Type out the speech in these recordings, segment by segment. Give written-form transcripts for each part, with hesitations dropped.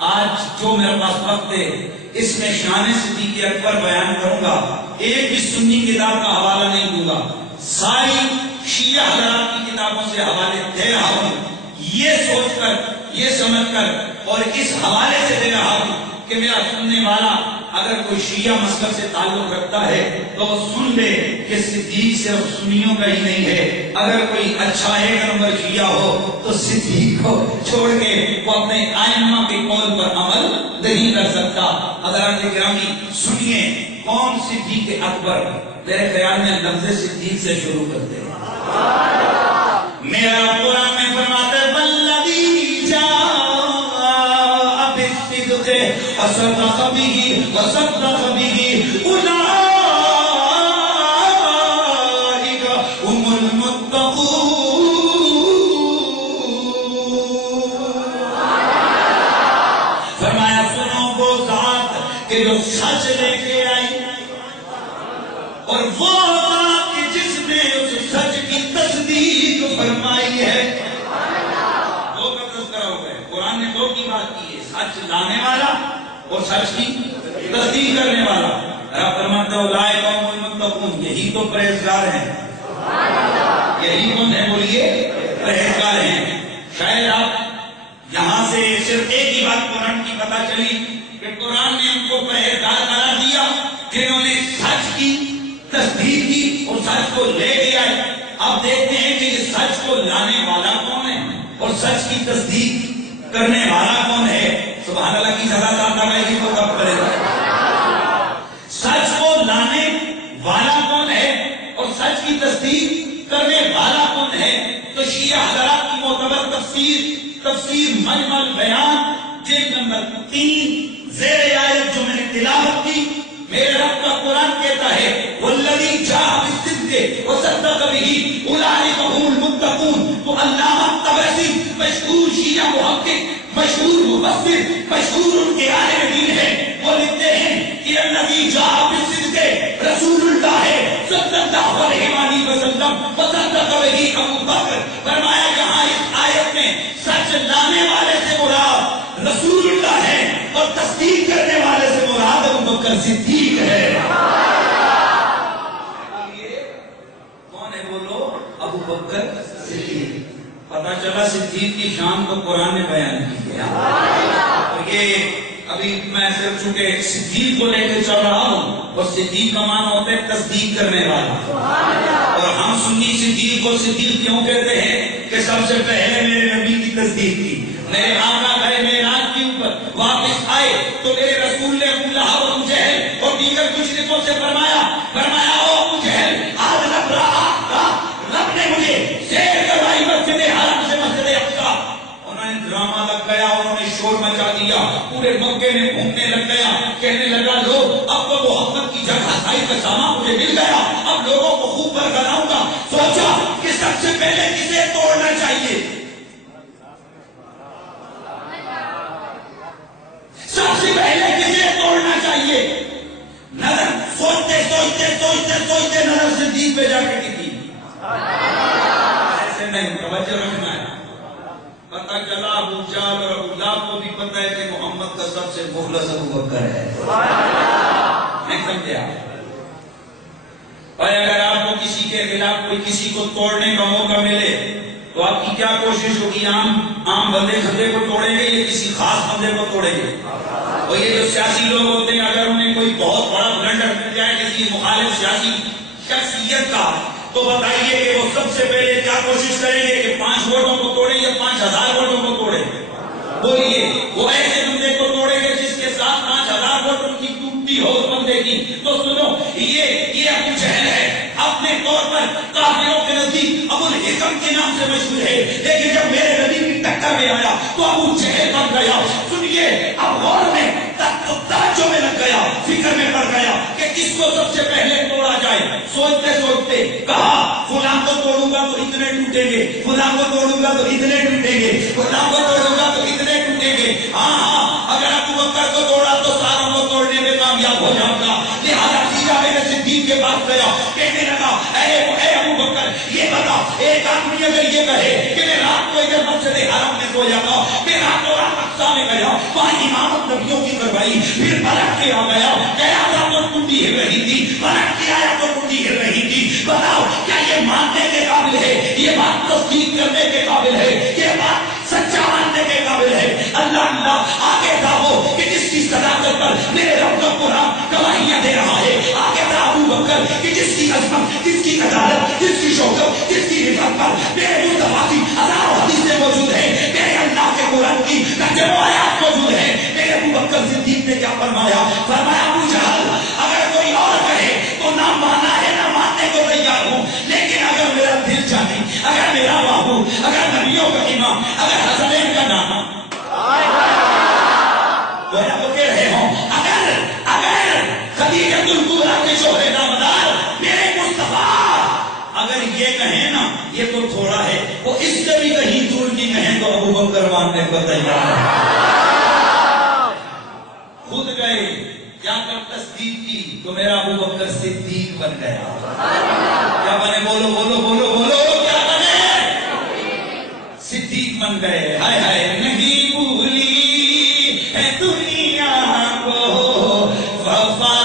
آج جو میرے پاس وقت ہے اس میں شان صدیق اکبر بیان کروں گا، ایک بھی سنی کتاب کا حوالہ نہیں دوں گا، ساری شیعہ حضرات کی کتابوں سے حوالے دے رہا ہوں، یہ سوچ کر، یہ سمجھ کر اور اس حوالے سے دے رہا ہوں کہ میرا سننے والا اگر کوئی شیعہ مسلک سے تعلق رکھتا ہے تو وہ سن لے کہ صدیق صرف سنیوں کا ہی نہیں ہے، اگر کوئی اچھا ایک نمبر شیعہ ہو تو صدیق کو چھوڑ کے وہ اپنے ائمہ کے قول پر عمل نہیں کر سکتا۔ حضرات گرامی سنیے کون صدیق اکبر؟ میرے خیال میں لفظ صدیق سے شروع کرتے ہیں۔ میرا قرآن میں فرماتا ہے والذی جاء بالصدق وصدق به اولئک هم المتقون۔ فرمایا سنو وہ ذات کہ جو سچ لے کے آئی، اور وہ ذات کہ جس نے اس سچ کی تصدیق فرمائی ہے۔ دو کا تذکرہ ہو گئے، قرآن نے دو کی بات کی ہے، سچ لانے والا اور سچ کی تصدیق کرنے والا۔ رب فرماتا ہے اولئک هم المتقون، یہی تو پرہیزگار ہیں۔ یہی کون ہے؟ بولیے پرہیزگار ہیں۔ شاید آپ یہاں سے صرف ایک ہی بات قرآن کی پتہ چلی کہ قرآن نے ان کو پرہیزگار قرار دیا جنہوں نے سچ کی تصدیق کی اور سچ کو لے کے آئے۔ اب دیکھتے ہیں کہ یہ سچ کو لانے والا کون ہے اور سچ کی تصدیق کرنے والا کون ہے۔ سبحان اللہ کی سزا چاہتا ہے کہ وہ کب کرے گا۔ سچ کو لانے والا کون ہے اور سچ کی تصدیق کرنے والا کون ہے؟ تو شیعہ حضرات کی معتبر تفسیر مجمع البیان جلد نمبر 3 زیر آیت جو میں نے تلاوت کی، میرے رب کا قرآن کہتا ہے والذی جاء بالصدق وصدق به اولئک هم المتقون۔ تو علامہ طبرسی مشہور شیعہ محقق، مشہور مفسر، مشہور ان کے عالم دین ہے، وہ لکھتے ہیں کہ الذی جاء بالصدق رسول اللہ ہے صلی اللہ علیہ وآلہ وسلم وصدق به ابو بکر۔ فرمایا یہاں اس آیت میں سچ لانے والے سے مراد رسول اللہ ہے اور تصدیق کرنے والے سے مراد ابو بکر صدیق ہے۔ کون ہے بولو؟ ابو بکر صدیق۔ پتہ چلا صدیق کی شان کو قرآن نے بیان کی ہے۔ اور یہ ابھی میں صرف چونکہ صدیق کو لے کے چل رہا ہوں، اور صدیق کا معنی ہوتا ہے تصدیق کرنے والا، اور ہم سنی صدیق کو صدیق کیوں کہتے ہیں کہ سب سے پہلے میرے نبی کی تصدیق کی۔ میرے آقا گئے معراج کے اوپر، واپس آئے تو میرے رسول نے ابو لہب اور ابو جہل اور دیگر مشرکوں سے فرمایا او ابو جہل آج رب نے مجھے سیر کروائی مسجد حرم سے مسجد اقصی۔ انہوں نے ڈرامہ لگ گیا، انہوں نے شور مچا دیا، پورے مکے میں گھومنے لگ گیا، کہنے لگا لوگ اب تو محمد کی جگہ سائی کا سامان مجھے مل گیا، اب لوگوں کو خوب برگلاؤں گا۔ سوچا کہ سب سے پہلے کسے توڑنا چاہیے؟ سب سے پہلے کسے توڑنا چاہیے؟ نظر سوچتے سوچتے سوچتے سوچتے نظر صدیق پہ جا کے ٹکی۔ ایسے نہیں، توجہ رکھنا ہے۔ پتہ چلا ابو جہل اور ابو لہب کو بھی پتہ ہے کہ محمد کا سب سے مخلص ابو بکر ہے۔ نہیں سمجھے آپ؟ اور اگر آپ کو کسی کے خلاف کوئی کسی کو توڑنے کا موقع ملے تو آپ کی کیا کوشش ہوگی؟ عام بندے کھندے کو توڑیں گے یا کسی خاص بندے کو توڑیں گے؟ اور یہ جو سیاسی لوگ ہوتے ہیں، اگر انہیں کوئی بہت بڑا بلنڈر مل جائے کسی مخالف سیاسی شخصیت کا، تو بتائیے کہ وہ سب سے پہلے کیا کوشش کریں گے کہ 5 ووٹوں کو توڑیں یا 5000 ووٹوں کو توڑیں؟ بولیے، وہ ایسے بندے کو توڑیں گے جس کے ساتھ 5000 ووٹوں کی ٹوٹتی ہو اس بندے کی۔ تو سنو، یہ ابو جہل ہے، اپنے طور پر کافروں کے نزدیک ابو الحکم کے نام سے مشہور ہے، لیکن جب میرے نبی کی ٹکر میں آیا تو ابو جہل بن گیا۔ سنیے، اب غور میں توجہ میں لگ گیا، فکر میں پڑ گیا کہ کس کو سب سے پہلے توڑا جائے۔ سوچتے سوچتے کہا فلاں کو توڑوں گا تو اتنے ٹوٹیں گے، فلاں کو توڑوں گا تو اتنے ٹوٹیں گے، فلاں کو توڑوں گا تو اتنے ٹوٹیں گے۔ ہاں، اگر ابو بکر کو توڑا تو ساروں کو توڑنے میں کامیاب ہو جاؤں گا۔ لہٰذا سیدھا میرے صدیق کے پاس گیا، کہنے لگا اے ابو بکر، یہ بتا ایک آدمی اگر یہ کہے کہ میں رات کو ادھر مسجد حرم میں سو جاتا ہوں، میں راتوں رات اقصی میں گیا، وہاں امامت نبیوں کی کروائی، پھر پلٹ کے آ گیا، گیا تھا تو کنڈی ہل رہی تھی، پلٹ کے آیا تو کنڈی ہل رہی تھی، بتاؤ کیا یہ ماننے کے قابل ہے؟ یہ بات تصدیق کرنے کے قابل ہے؟ یہ بات سچا ماننے کے قابل ہے؟ اللہ اللہ آگے تھا وہ کہ جس کی صداقت پر میرے رب کا قرآن گواہیاں دے رہا ہے، آگے تھا ابو بکر کہ جس کی عظمت، جس کی عدالت، جس کی شوکت، جس کی رفعت پر میرے مصطفیٰ کی ہزاروں حدیثیں موجود ہیں، میرے اللہ کے قرآن کی درجنوں آیات موجود ہیں۔ میرے ابو بکر صدیق نے کیا فرمایا؟ فرمایا ابو جہل اگر کوئی اور کہے تو نہ مانا ہے نہ ماننے کو تیار ہوں، لیکن اگر میرا دل جانے، اگر میرا بابو، اگر نبیوں کا امام، اگر حسنین کا نام وہ کہہ رہے ہوں، اگر خدیجۃ الکبریٰ کے شوہر نامدار میرے مصطفیٰ اگر یہ کہیں نا یہ تو تھوڑا ہے، وہ اس سے بھی کہیں دور کی کہیں تو ابو بکر ماننے کو تیار ہے۔ خود گئے جا کر تصدیق کی تو میرا ابو بکر صدیق بن گیا۔ کیا بنے؟ بولو بولو بولو بولو، کیا بنے؟ صدیق بن گئے۔ ہائے ہائے نہیں بھولی ہے دنیا کو وفا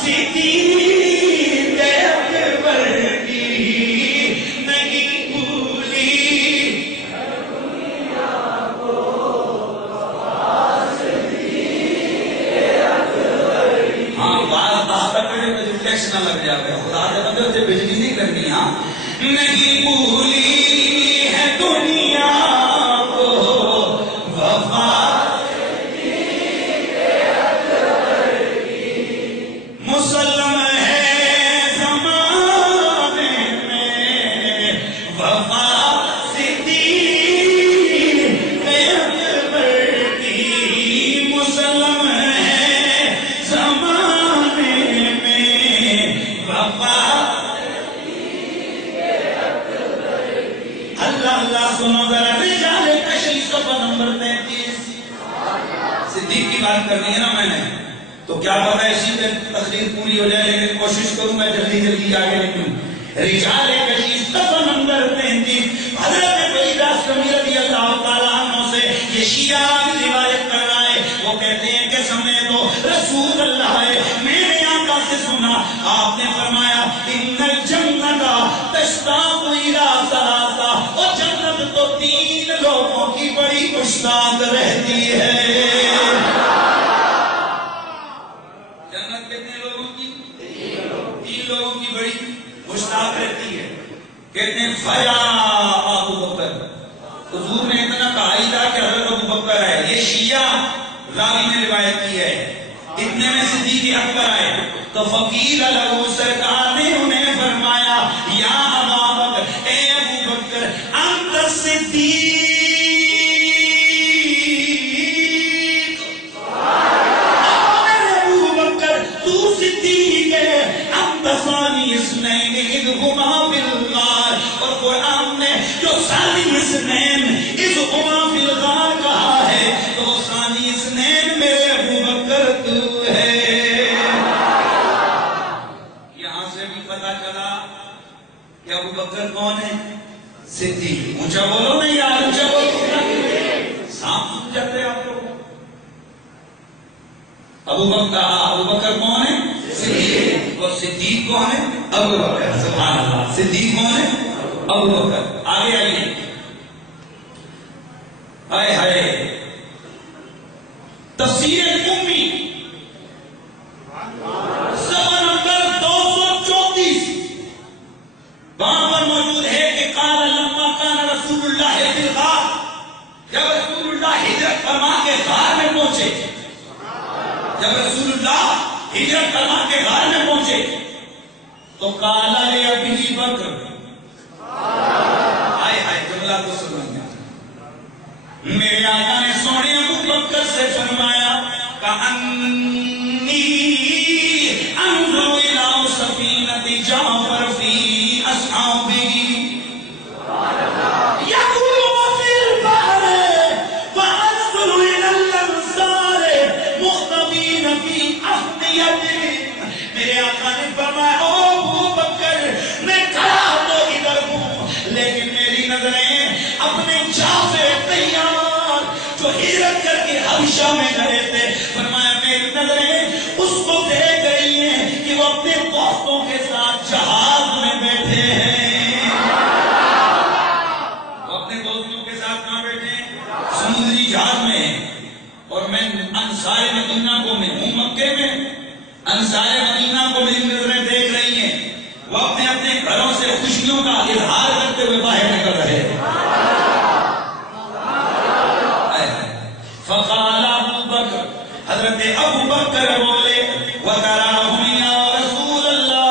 صدیق اکبر کی، نہیں بھولی دنیا کو وفا صدیق اکبر کی۔ ہاں بات تک مجھے ٹیکس نہ لگ جائے، خدا دے بندے سے بجلی نہیں کرنی۔ ہاں نہیں بھولی ہے دنیا کو وفا مسلم ہے زمانے میں وفا صدیق اکبر کی، مسلم ہے زمانے میں وفا۔ اللہ اللہ سنو ذرا، رجال کشی صفحہ نمبر 33، صدیق کی بات کرنی ہے نا میں نے، تو کیا پتہ اسی پہ تقریر پوری ہو جائے، لیکن کوشش کروں میں جلدی جلدی آگے نکلوں۔ رجال کشی صفحہ نمبر 33، حضرت فریدہ سمی رضی اللہ تعالیٰ عنہ سے یہ شیعہ روایت کر رہا ہے، وہ کہتے ہیں کہ سمے تو رسول اللہ ہے، میں نے آقا سے سنا آپ نے فرمایا ان الجنت تشتاق الی ثلاثہ، اور جنت تو 3 لوگوں کی بڑی مشتاق رہتی ہے۔ جنت کتنے لوگوں کی؟ 3 لوگوں کی بڑی مشتاق رہتی ہے۔ کہتے ہیں فیا ابو بکر، حضور نے اتنا کہا ہی تھا کہ حضرت ابو بکر ہے، یہ شیعہ راوی نے روایت کی ہے، اتنے میں صدیق اکبر آئے تو فقیر لہو، سرکار نے انہیں فرمایا یا ابا بکر، اے ابو بکر انت صدیق، ابو بکر تو صدیق ہے، انت ثانی اثنین اذ ہما فی الغار، اور قرآن نے جو ثانی اثنین اذ ہما فی الغار کہا ہے تو ثانی اثنین میرے ابو بکر تو ہے۔ یہاں سے بھی پتا چلا کہ ابو بکر کون ہے؟ صدیق۔ اونچا بولو نہیں یار، اونچا بولو، سانپ سن جاتے آپ لوگ۔ ابو بکر کون ہے؟ صدیق۔ اور صدیق کون ہے؟ ابو بکر۔ سبحان اللہ، صدیق کون ہے؟ ابو بکر۔ آگے آئیے، ہائے ہائے تفسیر امی صفحہ نمبر 234، وہاں پر موجود ہے کہ قال لما کان رسول اللہ فی الغار، جب رسول اللہ ہجرت فرما کے غار میں پہنچے، جب رسول اللہ ہجرت فرما کے غار میں پہنچے تو قال لابی بکر، ہائے ہائے جملہ تو سنو، میرے آقا نے سونے ابو بکر سے فرمایا کأنی انظر الی سفینۃ جعفر فی اصحابہ یقول فی البحر فانظر الی الانصار مخطبین فی احذیتہم۔ میرے آقا نے فرمایا او ابو بکر، میں کھڑا تو ادھر ہوں لیکن حبشہ میں گئے تھے، فرمایا میری نظریں اس کو دیکھ رہی ہیں کہ وہ اپنے دوستوں کے ساتھ جہاز میں بیٹھے ہیں۔ وہ اپنے دوستوں کے ساتھ کہاں بیٹھے ہیں؟ سمندری جہاز میں ہیں۔ اور میں انصار مدینہ کو میں ہوں مکے میں، انصار مدینہ کو میری نظریں دیکھ رہی ہیں، وہ اپنے اپنے گھروں سے خوشیوں کا اظہار کرتے ہوئے باہر نکل رہے ہیں۔ فقال ابو بکر، حضرت ابو بکر بولے وَتَرَاهُمْ يَا رسول اللہ،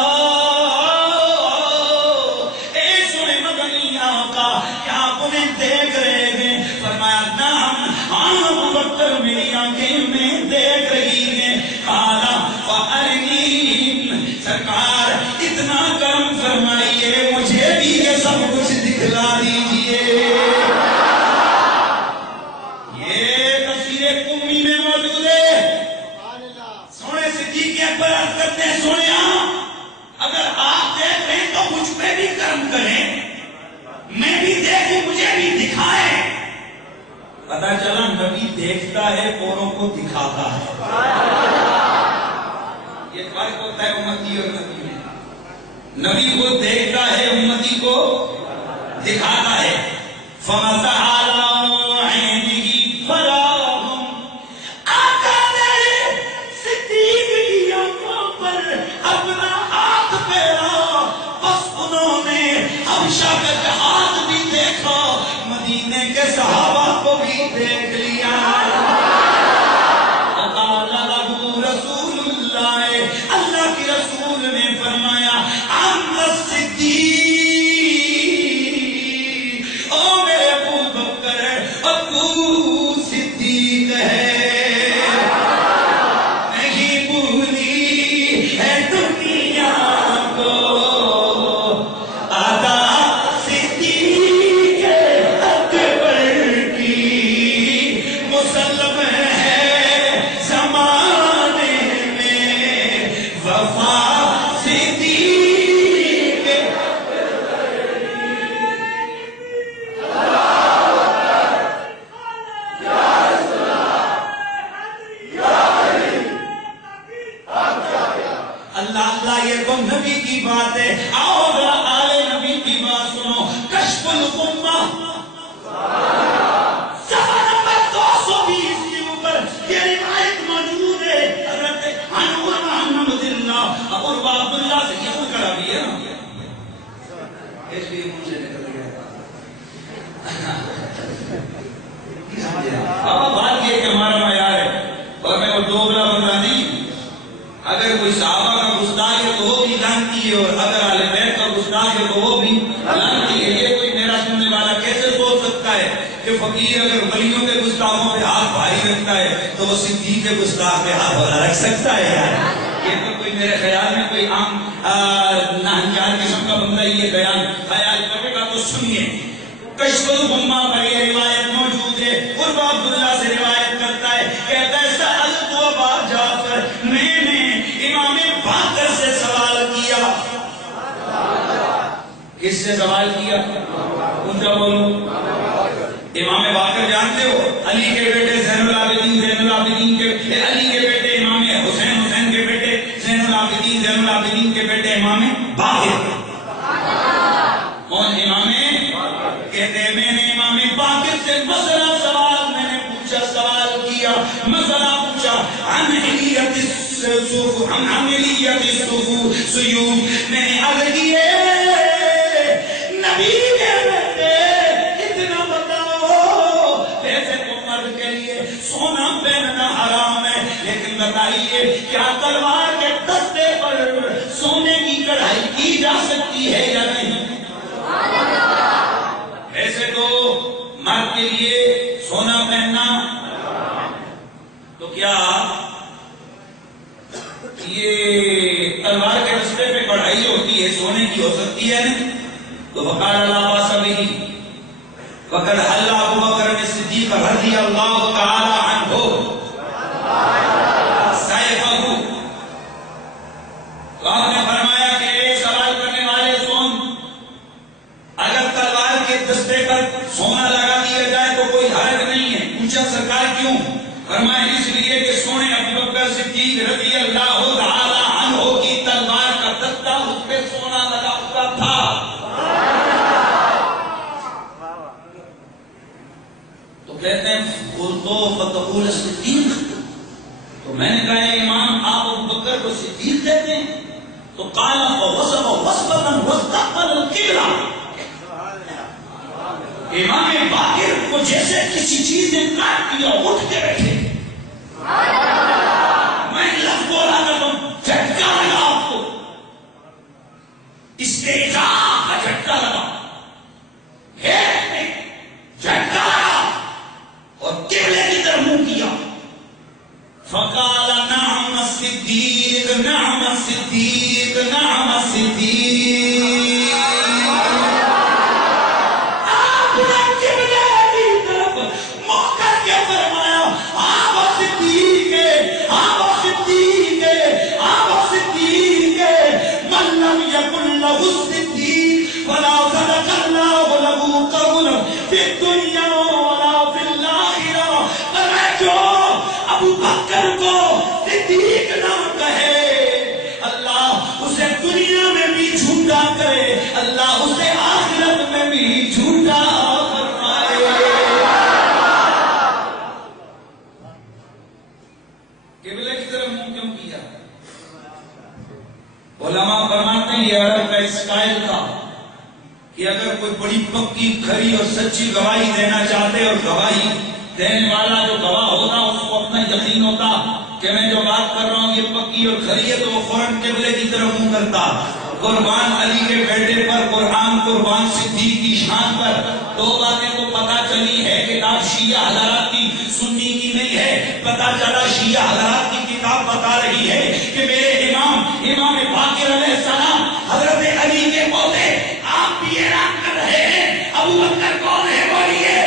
اے سنے مدنی آقا کیا آپ انہیں دیکھ رہے ہیں؟ فرمایا نعم، ہاں ابو بکر میری آنکھیں میں دیکھ رہی ہیں۔ قال فَأَرِنِيهِمْ، سرکار اتنا کرم فرمائیے مجھے بھی یہ سب کچھ دکھلا دیجئے۔ کرتے ہیں سونے اگر آپ دیکھ رہے ہیں تو مجھ پہ بھی کرم کریں، میں بھی دیکھوں مجھے بھی دکھائیں۔ پتا چلا نبی دیکھتا ہے اوروں کو دکھاتا ہے، یہ فرق ہوتا ہے امتی اور نبی میں۔ نبی کو دیکھتا ہے، امتی کو دکھاتا ہے۔ فَمَسَحَ عَلَىٰ عَيْنِهِ فَرَاهُمْ، آقا نے صدیق کی آنکھوں پر اپنا ہاتھ پھیرا، بس انہوں نے حبشہ کا جہاز بھی دیکھا، مدینے کے صحابہ کو بھی دیکھ لیا۔ فقال له رسول اللہ، اللہ کے رسول نے فرمایا انت الصدیق، او میرے ابو بکر ابو صدیق ہے، نہیں بھولی ہے دنیا کو آدھا صدیق اکبر کی، مسلم ہے زمانے میں وفا صدیق اللہ اللہ، یہ تو نبی کی بات ہے۔ آؤ ذرا آل نبی کی بات سنو۔ کشف الغمہ صفحہ نمبر 220 کے اوپر یہ روایت موجود ہے۔ حضرت عروہ محمد اللہ عروہ عبداللہ سے یہ کرا بھی ہے نا، اس لیے منہ سے نکل گیا۔ اب بات یہ کہ ہمارا معیار ہے اور میں وہ دوگلا بندہ نہیں۔ اگر کوئی صحابہ کا گستاخ ہے تو وہ بھی لعنتی ہے، اور اگر اہل بیت کا گستاخ ہے تو وہ بھی لعنتی ہے۔ یہ کوئی میرا سننے والا کیسے سوچ سکتا ہے کہ فقیر اگر ولیوں کے گستاخوں پہ ہاتھ بھاری رکھتا ہے تو وہ صدیق کے گستاخ پہ ہاتھ بھلا رکھ سکتا ہے؟ یار یہ تو کوئی میرے خیال میں کوئی عام نہنجار قسم کا بندہ یہ خیال کرے گا تو سنیے۔ کشف الغمہ پر یہ روایت موجود ہے۔ عروہ عبداللہ سے روایت کرتا ہے، کہتا ہے سألت ابا جعفر، میں نے امام باقر سے سوال کیا۔ کس سے سوال کیا؟ اونچا بولو۔ امام باقر جانتے ہو؟ علی کے بیٹے زین العابدین، زین العابدین کے علی کے بیٹے امام حسین، حسین کے بیٹے زین العابدین، زین العابدین کے بیٹے امام باقر۔ کون امام؟ کہتے ہیں میں نے امام باقر سے مسئلہ سوال میں نے پوچھا، سوال کیا، مسئلہ پوچھا عن علیت السیوف، عن علیت السیوف، میں نے عرض کی نبی کے بیٹے اتنا بتاؤ، ویسے تو مرد کے لیے سونا پہننا حرام ہے، لیکن بتائیے کیا تلوار کے دستے پر سونے کی کڑھائی کی جا سکتی ہے یا نہیں؟ ایسے تو مرد کے لیے سونا پہننا، تو کیا یہ تلوار کے رستے پہ کڑھائی ہوتی ہے سونے کی ہو سکتی ہے نہیں؟ تو وقال اللہ واسبی وقد حل ابو بکر صدیق رضی اللہ تعالی عنہ سیفہ، تو آپ نے فرمایا کہ اے سوال کرنے والے سن، اگر تلوار کے دستے پر سونا لگا دیا جائے تو کوئی حرج نہیں ہے۔ پوچھا سرکار کیوں؟ فرمایا اس لیے کہ سونے ابو بکر صدیق رضی اللہ تعالی عنہ کی تلوار کا تختہ اس پہ سونا لگا ہوا تھا. تو کہتے ہیں فتقول صدیق. تو میں نے کہا امام آپ ابو بکر کو صدیق کہتے ہیں؟ تو قال وصف وصفا واستقبل القبلہ. امام باقر کو جیسے کسی چیز نے کاٹ دیا اٹھ کے بیٹھے. میں لفظ بولا تو جھٹکا لگا آپ کو, استعجاب کا جھٹکا لگا, جھٹکا لگا اور قبلے کی طرف منہ کیا. فقال نعم الصدیق نعم الصدیق نعم الصدیق. آپ نے قبلے کی طرف منہ کر کے فرمایا ہاں وہ صدیق ہے, ہاں وہ صدیق ہے, ہاں وہ صدیق ہے. من لم یکن لہ الصدیق ولا صدق اللہ لہ قولا فی الدنیا ولا فی الاخرہ. جو ابو بکر کو صدیق نہ کہے اللہ اسے دنیا میں بھی جھوٹا کرے, اللہ اسے آخرت میں بھی جھوٹا فرمائے. قبلے کی طرف منہ کیوں کیا؟ علماء فرماتے ہیں یہ عرب کا اسٹائل تھا کہ اگر کوئی بڑی پکی کھری اور سچی گواہی دینا چاہتے اور گواہی دینے والا جو گواہ ہوتا اس کو اپنا یقین ہوتا کہ میں جو بات کر رہا ہوں یہ پکی اور کھری ہے, تو وہ فوراً قبلے کی طرف منہ کرتا. قربان علی کے بیٹے پر, قرآن قربان صدیق کی شان پر دو باتیں تو پتہ چلی ہے. کتاب شیعہ حضرات کی, سنی کی نہیں ہے. پتہ چلا شیعہ حضرات کی کتاب بتا رہی ہے کہ میرے امام باقر علیہ السلام حضرت علی کے پوتے آپ بھی اعلان کر رہے ہیں ابو بکر کون ہے بولیے.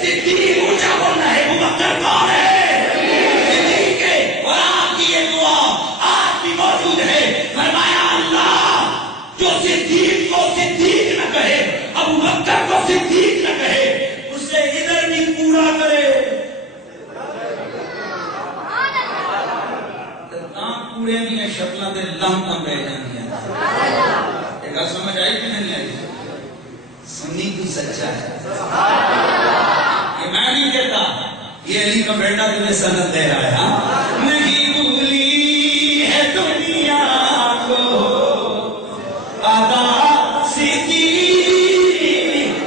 صدیق اونچا بولنا ہے. ابو بکر کون ہے؟ صدیق ہے. اور آپ کی یہ دعا آج بھی موجود ہے. فرمایا اللہ جو صدیق کو صدیق نہ کہے, ابو بکر کو صدیق نہ کہے, اسے ادھر بھی پورا کرے. پورے بھی ہیں شکلیں دے لم کم رہ جاتی ہیں. ایک گل سمجھ آئی کہ نہیں آئی؟ سنی کو سچا ہے. یہ میں نہیں کہتا, یہ علی کا بیٹا تمہیں سند دے رہا ہے. ہاں نہیں بھولی ہے دنیا کو ادا صدیق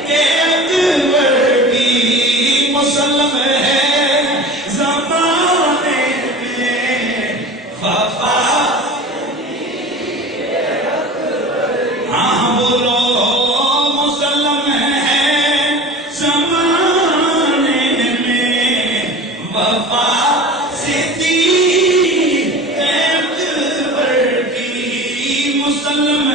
کے اکبر کی, مسلم ہے زمانے میں وفا. ہاں بولو مسلم ہے زمانے میں وفا صدیق اکبر کی, مسلم